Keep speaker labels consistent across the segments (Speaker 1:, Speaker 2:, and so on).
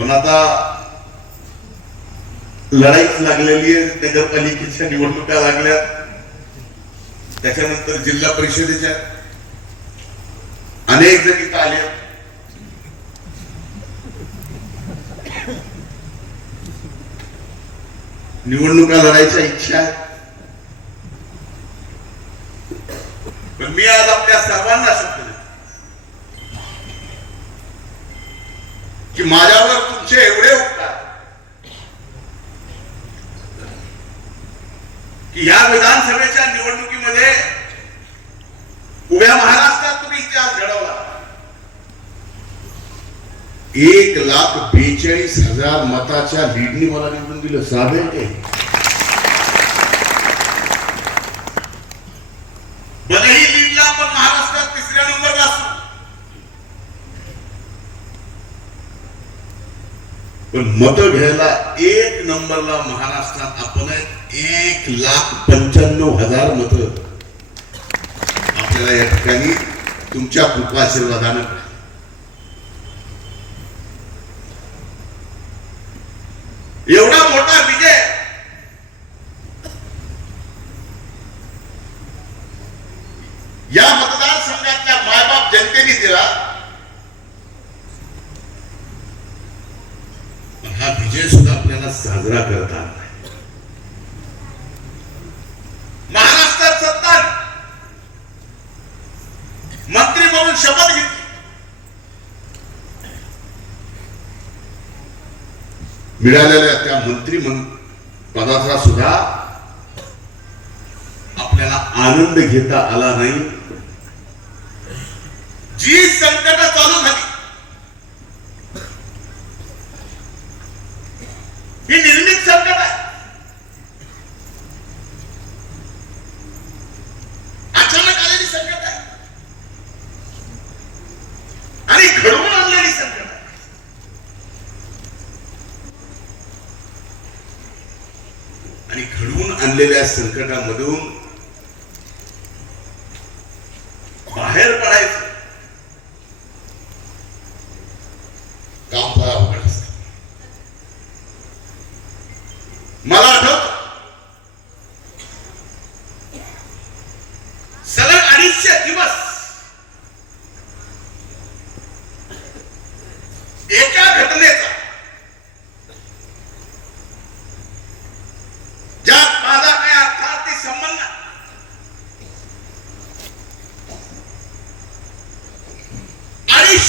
Speaker 1: पण आता लढाईच लागलेली आहे नगरपालिकेच्या निवडणुका लागल्या त्याच्यानंतर जिल्हा परिषदेच्या अनेक जण इथं आले निवडणुका लढायच्या इच्छा पण मी आज आपल्या सर्वांना शब्द देतो की माझ्यावर तुमचे एवढे उपकार की या विधानसभेच्या निवडणुकीमध्ये उभ्या महाराष्ट्रात तुम्ही इतिहास घडवला. एक लाख बेचाळीस हजार मताच्या लीडनी मला निवडून दिलं. साधे ते भलेही लीडला आपण महाराष्ट्रात तिसऱ्या नंबरला असू पण मत घ्यायला एक नंबरला महाराष्ट्रात आपण एक लाख पंच्याण्णव हजार मत. आपल्याला या ठिकाणी तुमच्या कृपाशीर्वादानं एवढा मोठा विजय या मतदारसंघातल्या मायबाप जनतेने दिला पण हा विजय सुद्धा आपल्याला साजरा करता महाराष्ट्रात सत्ता मंत्री म्हणून शपथ घेतली. मिळालेल्या त्या मंत्री पदाचा सुद्धा आपल्याला आनंद घेता आला नाही. जी संकट चालू झाली ही निर्मित संकट आहे अचानक आलेली संकट आहे आणि घडवून आणलेली संकट. आणि घडवून आणलेल्या संकटामधून बाहेर पडायचं. काम फार अवघड असत. मला आठवत. सलग अडीचशे दिवस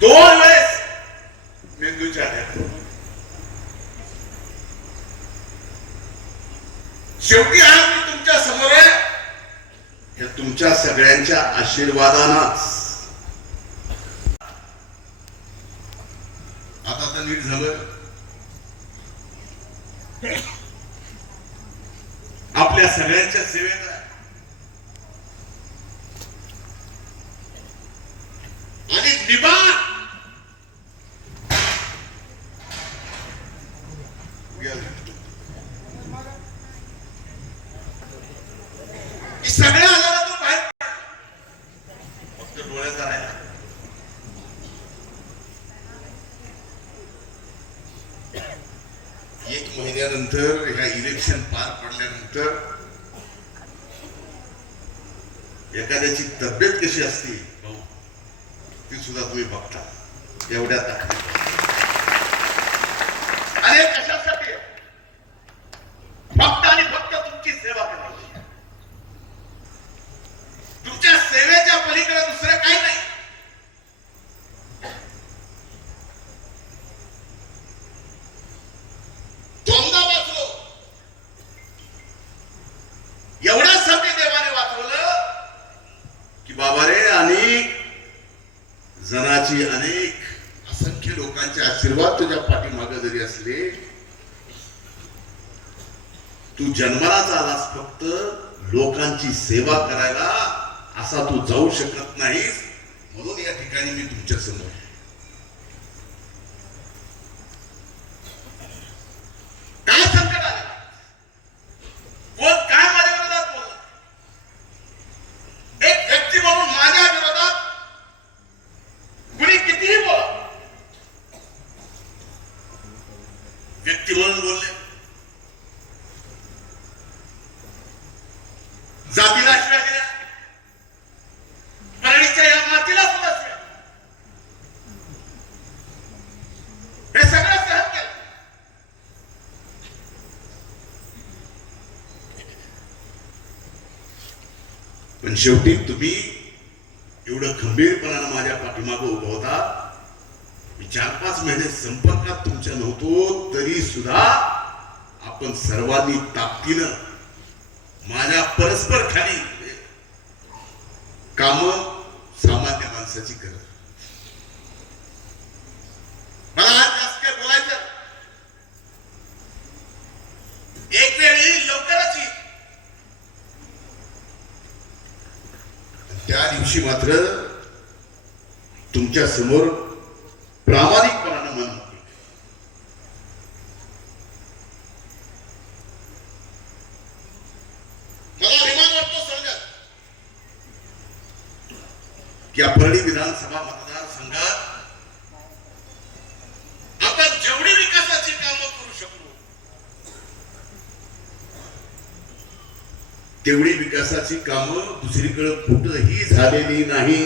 Speaker 1: दोन वेळेस मेंदूच्या शेवटी आज मी तुमच्यासमोर आहे. या तुमच्या सगळ्यांच्या आशीर्वादानाच. आता तर नीट झालं. आपल्या सगळ्यांच्या सेवेत आणि निबाण की सगळ्या आजारातून बाहेर फक्त डोळ्याचा राहिला एक महिन्यानंतर ह्या इलेक्शन पार पडल्यानंतर एखाद्याची तब्येत कशी असते भाऊ ती सुद्धा तुम्ही बघता एवढ्या ताकदीत. आणि हे कशासाठी आहे? फक्त आणि फक्त तुमची सेवा करायची तुमच्या सेवेच्या पलीकडे दुसरं काही नाही दोनदा वाचलो एवढ्यासाठी देवाने वाचवलं की बाबा रे अनेक जनाची अनेक असंख्य लोकांचे आशीर्वाद तुझ्या पाठीमागे जरी असले तू जन्मालाच आलास फक्त लोकांची सेवा करायला असा तू जाऊ शकत नाहीस. म्हणून या ठिकाणी मी तुमच्यासमोर आहे. काय संकट आले कोण काय माझ्या विरोधात बोलला एक व्यक्ती म्हणून माझ्या विरोधात कुणी कितीही बोला व्यक्ती म्हणून बोलले जातीला शिव्या दिल्या परळीच्या या मातीला सुद्धा शिव्या हे सगळं सहन केलं पण शेवटी तुम्ही एवढं खंबीरपणानं माझ्या पाठीमागं उभं होता. मी चार पाच महिने संपर्कात तुमच्या नव्हतो तरी सुद्धा आपण सर्वांनी ताकदीनं माझ्या परस्पर खाली म्हणजे काम सामान्य माणसाची करत मला आज जास्त काय बोलायचं एक वेळ येईल लवकरच येईल त्या दिवशी मात्र तुमच्यासमोर प्रामाणिकपणानं मन मला अभिमान वाटतो सांगत या परळी विधानसभा मतदारसंघात आपण जेवढी विकासाची कामं करू शकलो तेवढी विकासाची कामं दुसरीकडे कुठंही झालेली नाही.